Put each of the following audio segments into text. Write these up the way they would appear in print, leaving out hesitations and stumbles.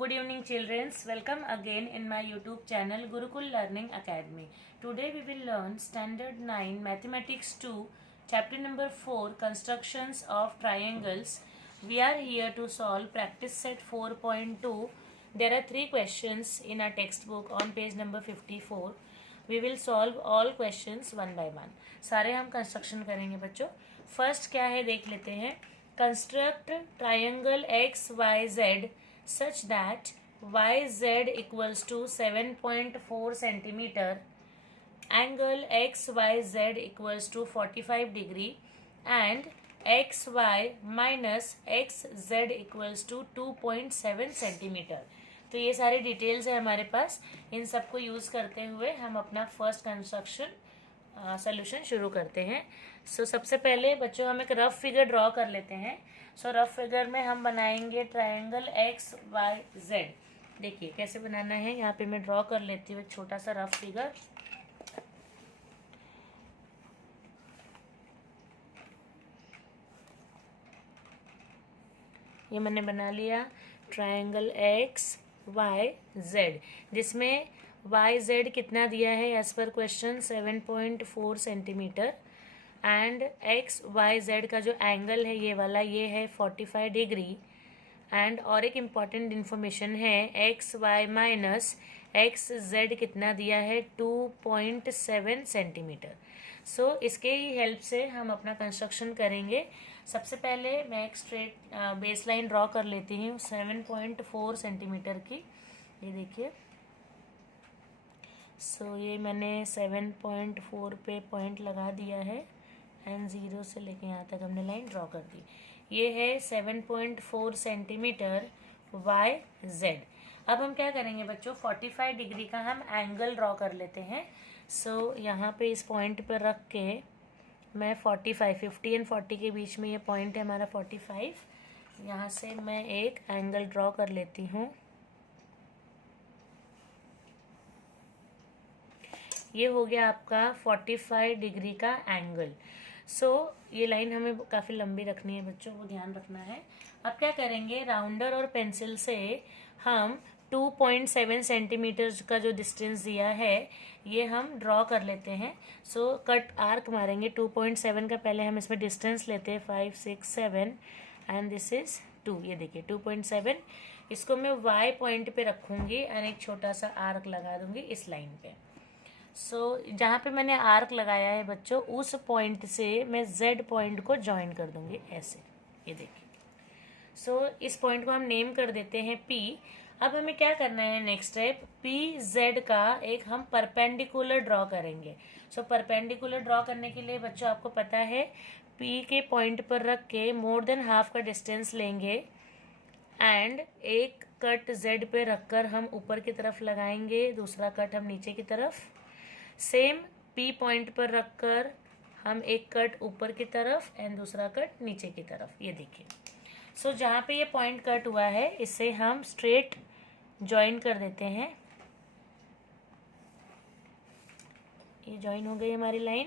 Good evening, children. Welcome again in my YouTube channel Gurukul Learning Academy. Today we will learn Standard 9 Mathematics 2, Chapter number 4, Constructions of Triangles. We are here to solve practice set 4.2. There are 3 questions in our textbook on page number 54. We will solve all questions one by one. सारे हम construction करेंगे बच्चों. First क्या है देख लेते हैं. Construct triangle X Y Z such that yz equals to 7.4 centimeter, angle xyz equals to 45 degree and xy minus xz equals to 2.7 centimeter. तो ये सारे डिटेल्स है हमारे पास. इन सबको यूज़ करते हुए हम अपना फर्स्ट कंस्ट्रक्शन सोल्यूशन शुरू करते हैं. सबसे पहले बच्चों हम एक रफ फिगर ड्रॉ कर लेते हैं. रफ फिगर में हम बनाएंगे ट्रायंगल एक्स वाई जेड. देखिए कैसे बनाना है. यहाँ पे मैं ड्रॉ कर लेती हूँ एक छोटा सा रफ फिगर. ये मैंने बना लिया ट्रायंगल एक्स वाई जेड, जिसमें वाई जेड कितना दिया है as per question 7.4 centimetre and X Y Z का जो एंगल है ये वाला ये है 45 डिग्री. एंड और एक इम्पॉर्टेंट इन्फॉर्मेशन है X Y minus X Z कितना दिया है 2.7 सेंटीमीटर. इसके ही हेल्प से हम अपना कंस्ट्रक्शन करेंगे. सबसे पहले मैं एक स्ट्रेट बेस लाइन ड्रॉ कर लेती हूँ 7.4 सेंटीमीटर की. ये देखिए. ये मैंने 7.4 पे पॉइंट लगा दिया है एंड 0 से लेके यहाँ तक हमने लाइन ड्रॉ कर दी. ये है 7.4 सेंटीमीटर वाई जेड. अब हम क्या करेंगे बच्चों, 45 डिग्री का हम एंगल ड्रॉ कर लेते हैं. यहाँ पे इस पॉइंट पर रख के मैं 50 एंड 40 के बीच में ये पॉइंट है हमारा 45. यहाँ से मैं एक एंगल ड्रॉ कर लेती हूँ. ये हो गया आपका 45 डिग्री का एंगल. ये लाइन हमें काफ़ी लंबी रखनी है बच्चों, वो ध्यान रखना है. अब क्या करेंगे, राउंडर और पेंसिल से हम 2.7 सेंटीमीटर का जो डिस्टेंस दिया है ये हम ड्रॉ कर लेते हैं. कट आर्क मारेंगे 2.7 का. पहले हम इसमें डिस्टेंस लेते हैं 5, 6, 7 एंड दिस इज 2. ये देखिए 2.7. इसको मैं y पॉइंट पे रखूँगी और एक छोटा सा आर्क लगा दूंगी इस लाइन पे. जहाँ पे मैंने आर्क लगाया है बच्चों उस पॉइंट से मैं z पॉइंट को ज्वाइन कर दूंगी ऐसे. ये देखिए. इस पॉइंट को हम नेम कर देते हैं P. अब हमें क्या करना है नेक्स्ट स्टेप, PZ का एक हम परपेंडिकुलर ड्रॉ करेंगे. परपेंडिकुलर ड्रॉ करने के लिए बच्चों आपको पता है P के पॉइंट पर रख के मोर देन हाफ का डिस्टेंस लेंगे एंड एक कट Z पे रखकर हम ऊपर की तरफ लगाएंगे, दूसरा कट हम नीचे की तरफ. सेम P पॉइंट पर रखकर हम एक कट ऊपर की तरफ एंड दूसरा कट नीचे की तरफ. ये देखिए. जहाँ पे ये पॉइंट कट हुआ है इसे हम स्ट्रेट ज्वाइन कर देते हैं. ये ज्वाइन हो गई हमारी लाइन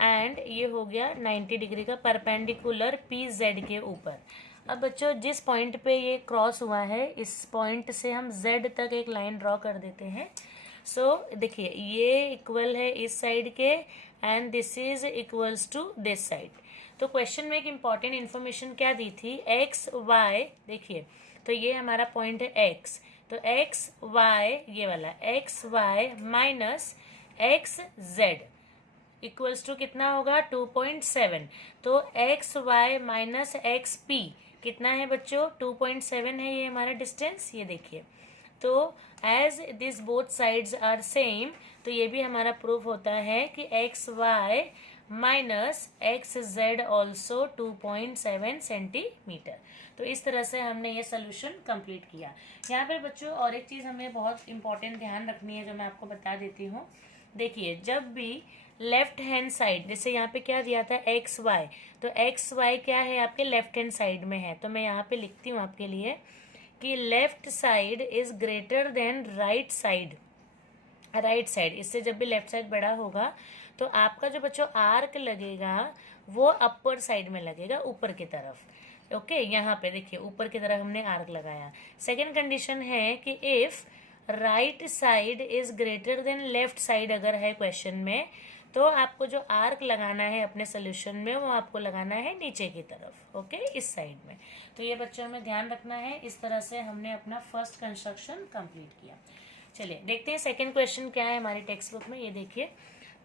एंड ये हो गया 90 डिग्री का परपेंडिकुलर PZ के ऊपर. अब बच्चों जिस पॉइंट पे ये क्रॉस हुआ है इस पॉइंट से हम Z तक एक लाइन ड्रॉ कर देते हैं. देखिए ये इक्वल है इस साइड के and this is equals to this side. तो क्वेश्चन में एक इम्पॉर्टेंट इन्फॉर्मेशन क्या दी थी, एक्स वाई. देखिए तो ये हमारा पॉइंट है x. तो एक्स वाई ये वाला X Y minus X Z equals to कितना होगा 2.7. तो X Y minus X P कितना है बच्चों 2.7 है ये हमारा डिस्टेंस. ये देखिए. तो as this both sides are same तो ये भी हमारा प्रूफ होता है कि X Y minus X Z also 2.7 centimetre. तो इस तरह से हमने ये सोल्यूशन कंप्लीट किया. यहाँ पर बच्चों और एक चीज़ हमें बहुत इंपॉर्टेंट ध्यान रखनी है जो मैं आपको बता देती हूँ. देखिए जब भी लेफ्ट हैंड साइड, जैसे यहाँ पे क्या दिया था एक्स वाई, तो एक्स वाई क्या है आपके लेफ्ट हैंड साइड में है. तो मैं यहाँ पे लिखती हूँ आपके लिए कि left side is greater than right side. Right side इससे जब भी लेफ्ट साइड बड़ा होगा तो आपका जो बच्चों आर्क लगेगा वो अपर साइड में लगेगा ऊपर की तरफ. ओके, यहाँ पे देखिए ऊपर की तरफ हमने आर्क लगाया। सेकेंड कंडीशन है कि if right side is greater then left side अगर है क्वेश्चन में, तो आपको जो आर्क लगाना है अपने सोल्यूशन में वो आपको लगाना है नीचे की तरफ, ओके, इस साइड में। तो ये बच्चों में ध्यान रखना है। इस तरह से हमने अपना फर्स्ट कंस्ट्रक्शन कंप्लीट किया। चलिए देखते हैं सेकेंड क्वेश्चन क्या है हमारी टेक्स्ट बुक में। ये देखिए,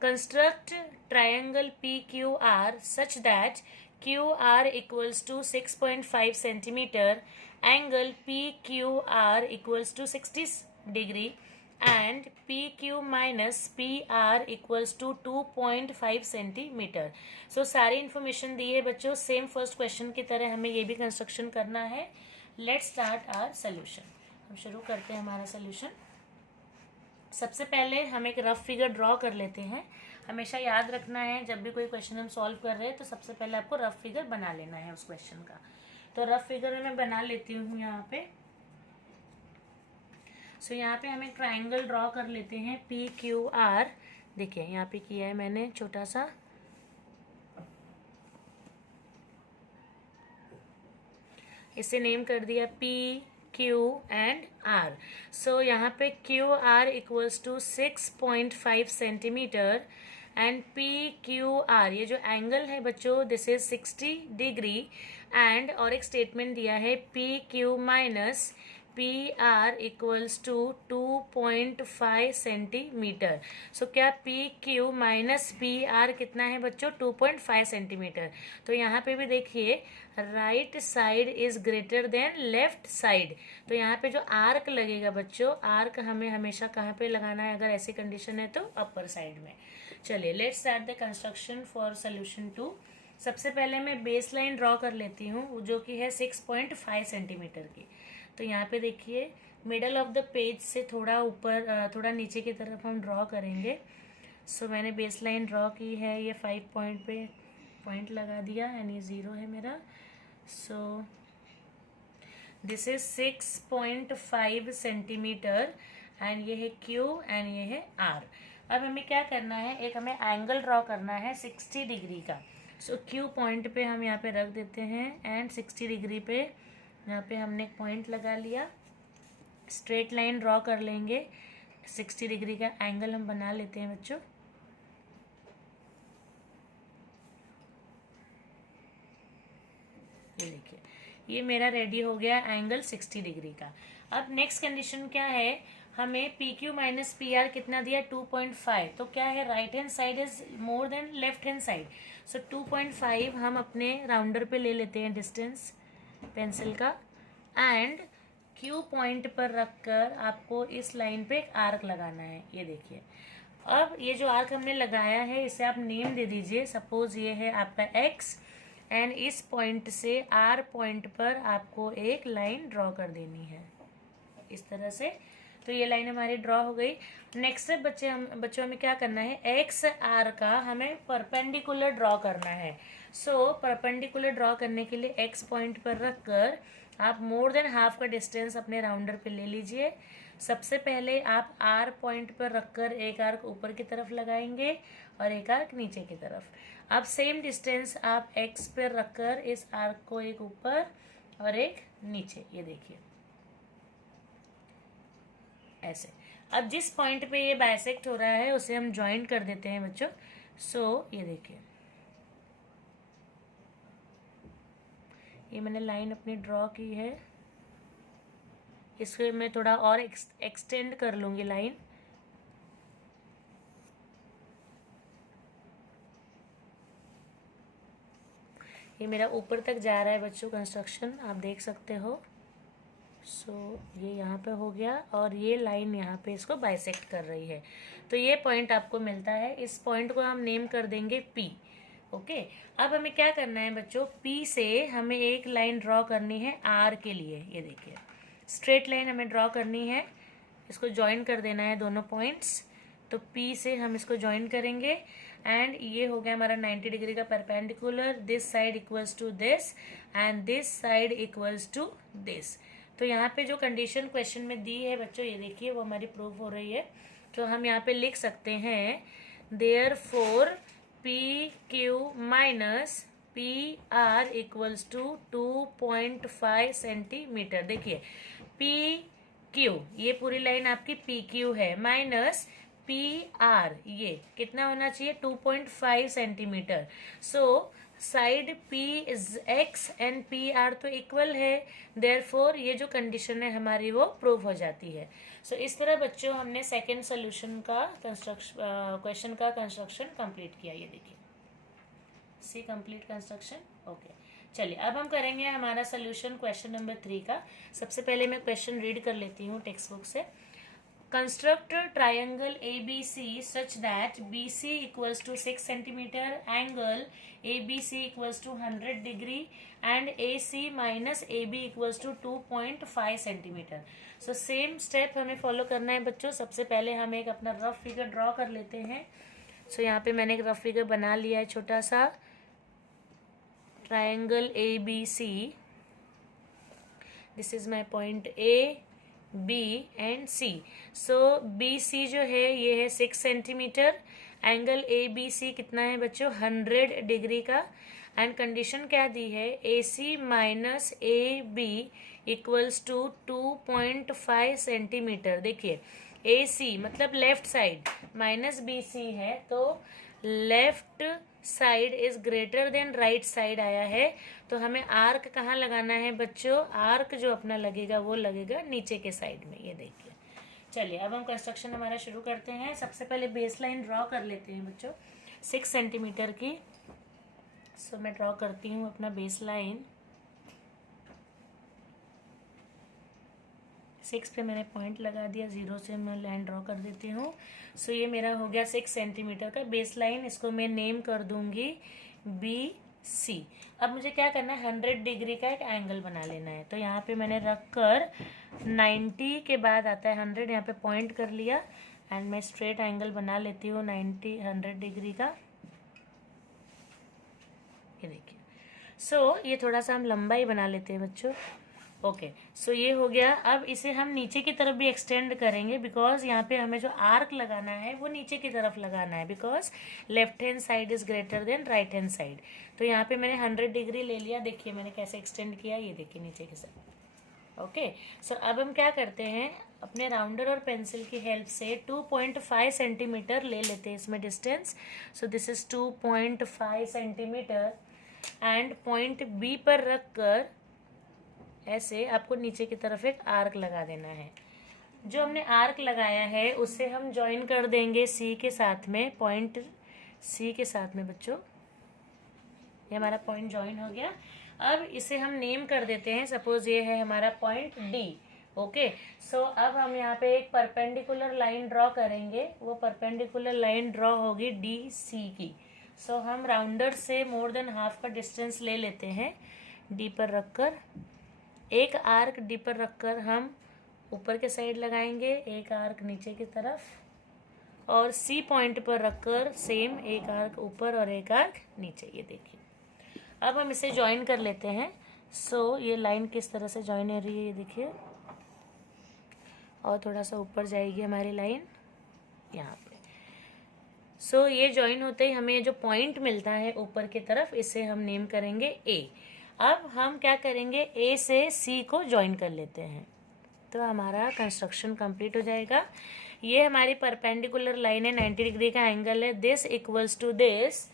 construct triangle P Q R such that Q R equals to 6.5 centimetre, angle P Q R equals to 60 degree and PQ minus PR equals to 2.5 centimetre. So सारी information दी है बच्चों, same first question की तरह हमें ये भी construction करना है। Let's start our solution. हम शुरू करते हैं हमारा सोल्यूशन। सबसे पहले हम एक रफ फिगर ड्रॉ कर लेते हैं। हमेशा याद रखना है जब भी कोई क्वेश्चन हम सॉल्व कर रहे हैं तो सबसे पहले आपको रफ फिगर बना लेना है उस क्वेश्चन का। तो रफ फिगर मैं बना लेती हूँ यहाँ पे। सो यहाँ पे हम एक ट्राइंगल ड्रॉ कर लेते हैं पी क्यू आर। देखिए यहाँ पे किया है मैंने छोटा सा, इसे नेम कर दिया P Q and R. So यहाँ पे Q R equals to 6.5 centimetre and P Q R, ये जो एंगल है बच्चों दिस इज 60 डिग्री। एंड और एक स्टेटमेंट दिया है P Q minus P R equals to 2.5 centimetre. So क्या P Q minus P R कितना है बच्चों? 2.5 सेंटीमीटर। तो यहाँ पे भी देखिए right side is greater then left side. तो यहाँ पे जो आर्क लगेगा बच्चों, आर्क हमें हमेशा कहाँ पे लगाना है अगर ऐसी कंडीशन है तो अपर साइड में। चलिए let's start the construction for solution 2। सबसे पहले मैं बेस लाइन ड्रॉ कर लेती हूँ जो कि है 6.5 सेंटीमीटर की। तो यहाँ पे देखिए मिडल ऑफ द पेज से थोड़ा ऊपर थोड़ा नीचे की तरफ हम ड्रॉ करेंगे। सो मैंने बेस लाइन ड्रॉ की है, ये 5 पॉइंट पे पॉइंट लगा दिया एंड ये 0 है मेरा। So this is 6.5 centimetre and ये है क्यू एंड ये है आर। अब हमें क्या करना है, एक हमें एंगल ड्रॉ करना है 60 डिग्री का। सो क्यू पॉइंट पे हम यहाँ पे रख देते हैं एंड 60 डिग्री पे यहाँ पे हमने एक पॉइंट लगा लिया। स्ट्रेट लाइन ड्रॉ कर लेंगे, 60 डिग्री का एंगल हम बना लेते हैं बच्चों। ये देखिए ये मेरा रेडी हो गया एंगल 60 डिग्री का। अब नेक्स्ट कंडीशन क्या है, हमें P Q minus P R कितना दिया 2.5। तो क्या है right hand side is more than left hand side. So 2.5 हम अपने राउंडर पे ले लेते हैं डिस्टेंस पेंसिल का एंड क्यू पॉइंट पर रखकर आपको इस लाइन पे एक आर्क लगाना है। ये देखिए अब ये जो आर्क हमने लगाया है इसे आप नेम दे दीजिए। सपोज ये है आपका एक्स एंड इस पॉइंट से आर पॉइंट पर आपको एक लाइन ड्रॉ कर देनी है इस तरह से। तो ये लाइन हमारी ड्रॉ हो गई। नेक्स्ट बच्चों हमें क्या करना है, एक्स आर का हमें परपेंडिकुलर ड्रॉ करना है। सो परपेंडिकुलर ड्रॉ करने के लिए एक्स पॉइंट पर रखकर आप मोर देन हाफ का डिस्टेंस अपने राउंडर पे ले लीजिए। सबसे पहले आप आर पॉइंट पर रखकर एक आर्क ऊपर की तरफ लगाएंगे और एक आर्क नीचे की तरफ। अब सेम डिस्टेंस आप एक्स पर रखकर इस आर्क को एक ऊपर और एक नीचे, ये देखिए ऐसे। अब जिस पॉइंट पे ये बाइसेक्ट हो रहा है उसे हम ज्वाइन कर देते हैं बच्चों। सो ये देखिए ये मैंने लाइन अपनी ड्रॉ की है, इसको मैं थोड़ा और एक्सटेंड कर लूंगी लाइन। ये मेरा ऊपर तक जा रहा है बच्चों कंस्ट्रक्शन, आप देख सकते हो। सो ये यहाँ पे हो गया और ये लाइन यहाँ पे इसको बाइसेक्ट कर रही है। तो ये पॉइंट आपको मिलता है, इस पॉइंट को हम नेम कर देंगे पी। ओके अब हमें क्या करना है बच्चों, पी से हमें एक लाइन ड्रॉ करनी है आर के लिए। ये देखिए स्ट्रेट लाइन हमें ड्रॉ करनी है, इसको ज्वाइन कर देना है दोनों पॉइंट्स। तो पी से हम इसको ज्वाइन करेंगे एंड ये हो गया हमारा 90 डिग्री का perpendicular. This side equals to this and this side equals to this. तो यहाँ पे जो कंडीशन क्वेश्चन में दी है बच्चों ये देखिए वो हमारी प्रूव हो रही है। तो हम यहाँ पे लिख सकते हैं therefore P Q minus P R equals to 2.5 centimetre. देखिए पी क्यू, ये पूरी लाइन आपकी पी क्यू है, माइनस पी आर, ये कितना होना चाहिए 2.5 centimetre. So side P is X and P R तो इक्वल है, देयरफॉर ये जो कंडीशन है हमारी वो प्रूव हो जाती है। सो इस तरह बच्चों हमने सेकेंड सोल्यूशन का क्वेश्चन का कंस्ट्रक्शन कंप्लीट किया। ये देखिए सी कंप्लीट कंस्ट्रक्शन। ओके चलिए अब हम करेंगे हमारा सोल्यूशन क्वेश्चन नंबर 3 का। सबसे पहले मैं क्वेश्चन रीड कर लेती हूँ टेक्स्ट बुक से। Construct triangle ABC such that BC equals to 6 centimeter, angle ABC equals to 100 degree and AC minus AB equals to 2.5 centimeter। So same step हमें follow करना है बच्चों। सबसे पहले हम एक अपना रफ फिगर ड्रॉ कर लेते हैं। सो यहाँ पे मैंने एक रफ फिगर बना लिया है छोटा सा। Triangle ABC, this is my point A, B and C। So BC जो है ये है 6 सेंटीमीटर, एंगल ABC कितना है बच्चों 100 डिग्री का, एंड कंडीशन क्या दी है AC minus AB equals to 2.5 centimetre. देखिए AC मतलब लेफ्ट साइड, माइनस BC है तो left side is greater than right side आया है, तो हमें आर्क कहाँ लगाना है बच्चों, आर्क जो अपना लगेगा वो लगेगा नीचे के साइड में। ये देखिए चलिए अब हम कंस्ट्रक्शन हमारा शुरू करते हैं। सबसे पहले बेस लाइन ड्रॉ कर लेते हैं बच्चों 6 सेंटीमीटर की। सो मैं ड्रॉ करती हूँ अपना बेस लाइन। 6 पे मैंने पॉइंट लगा दिया, 0 से मैं लाइन ड्रॉ कर देती हूँ। सो ये मेरा हो गया 6 सेंटीमीटर का बेस लाइन। इसको मैं नेम कर दूंगी BC। अब मुझे क्या करना है 100 डिग्री का एक एंगल बना लेना है। तो यहाँ पे मैंने रख कर 90 के बाद आता है 100, यहाँ पे पॉइंट कर लिया एंड मैं स्ट्रेट एंगल बना लेती हूँ 100 डिग्री का। ये देखिए सो ये थोड़ा सा हम लंबा ही बना लेते हैं बच्चों। ओके सो ये हो गया। अब इसे हम नीचे की तरफ भी एक्सटेंड करेंगे, बिकॉज यहाँ पे हमें जो आर्क लगाना है वो नीचे की तरफ लगाना है, because left hand side is greater than right hand side. तो यहाँ पे मैंने 100 डिग्री ले लिया। देखिए मैंने कैसे एक्सटेंड किया, ये देखिए नीचे की साइड। ओके सो अब हम क्या करते हैं अपने राउंडर और पेंसिल की हेल्प से 2.5 सेंटीमीटर ले लेते हैं इसमें distance. So this is 2.5 centimetre and point B पर रख कर ऐसे आपको नीचे की तरफ एक आर्क लगा देना है। जो हमने आर्क लगाया है उसे हम ज्वाइन कर देंगे C के साथ में, पॉइंट C के साथ में बच्चों। ये हमारा पॉइंट ज्वाइन हो गया। अब इसे हम नेम कर देते हैं, सपोज ये है हमारा पॉइंट D। ओके सो अब हम यहाँ पे एक परपेंडिकुलर लाइन ड्रॉ करेंगे। वो परपेंडिकुलर लाइन ड्रॉ होगी DC की। सो हम राउंडर से मोर देन हाफ का डिस्टेंस ले लेते हैं। D पर रखकर एक आर्क D पर रखकर हम ऊपर के साइड लगाएंगे, एक आर्क नीचे की तरफ, और C पॉइंट पर रखकर सेम एक आर्क ऊपर और एक आर्क नीचे। ये देखिए अब हम इसे ज्वाइन कर लेते हैं। सो ये लाइन किस तरह से ज्वाइन हो रही है ये देखिए, और थोड़ा सा ऊपर जाएगी हमारी लाइन यहाँ पे। सो ये ज्वाइन होते ही हमें जो पॉइंट मिलता है ऊपर की तरफ, इसे हम नेम करेंगे A। अब हम क्या करेंगे A से C को ज्वाइन कर लेते हैं, तो हमारा कंस्ट्रक्शन कंप्लीट हो जाएगा। ये हमारी परपेंडिकुलर लाइन है, 90 डिग्री का एंगल है, this equals to this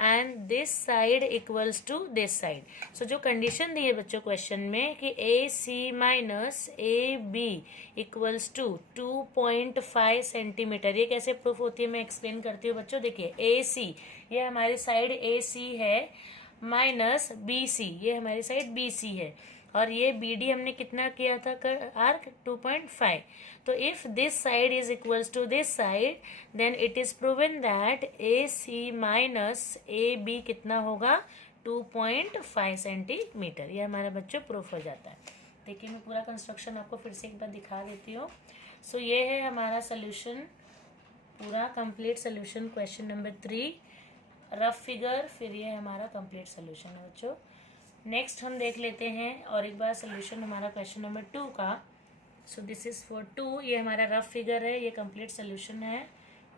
and this side equals to this side. So जो कंडीशन दी है बच्चों क्वेश्चन में कि AC minus AB equals to 2.5 centimetre, ये कैसे प्रूफ होती है मैं एक्सप्लेन करती हूँ बच्चों। देखिए AC ये हमारी साइड AC है, माइनस BC ये हमारी साइड BC है, और ये BD हमने कितना किया था आर्क 2.5। तो if this side is equals to this side then it is proven that AC minus AB कितना होगा 2.5 सेंटीमीटर। ये हमारा बच्चों प्रूफ हो जाता है। देखिए मैं पूरा कंस्ट्रक्शन आपको फिर से एक बार दिखा देती हूँ। सो ये है हमारा सोल्यूशन, पूरा complete solution question number 3, rough figure, फिर ये हमारा कंप्लीट सोल्यूशन है बच्चों। नेक्स्ट हम देख लेते हैं और एक बार सोल्यूशन हमारा क्वेश्चन नंबर 2 का। सो दिस इज फॉर 2, ये हमारा रफ फिगर है, ये कंप्लीट सोल्यूशन है,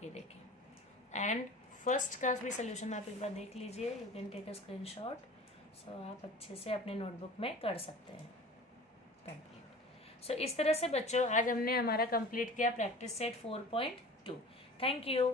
ये देखिए। एंड फर्स्ट का भी सोल्यूशन आप एक बार देख लीजिए, you can take a screenshot. So आप अच्छे से अपने नोटबुक में कर सकते हैं कंप्लीट। सो इस तरह से बच्चों आज हमने हमारा कंप्लीट किया प्रैक्टिस सेट 4.2। Thank you.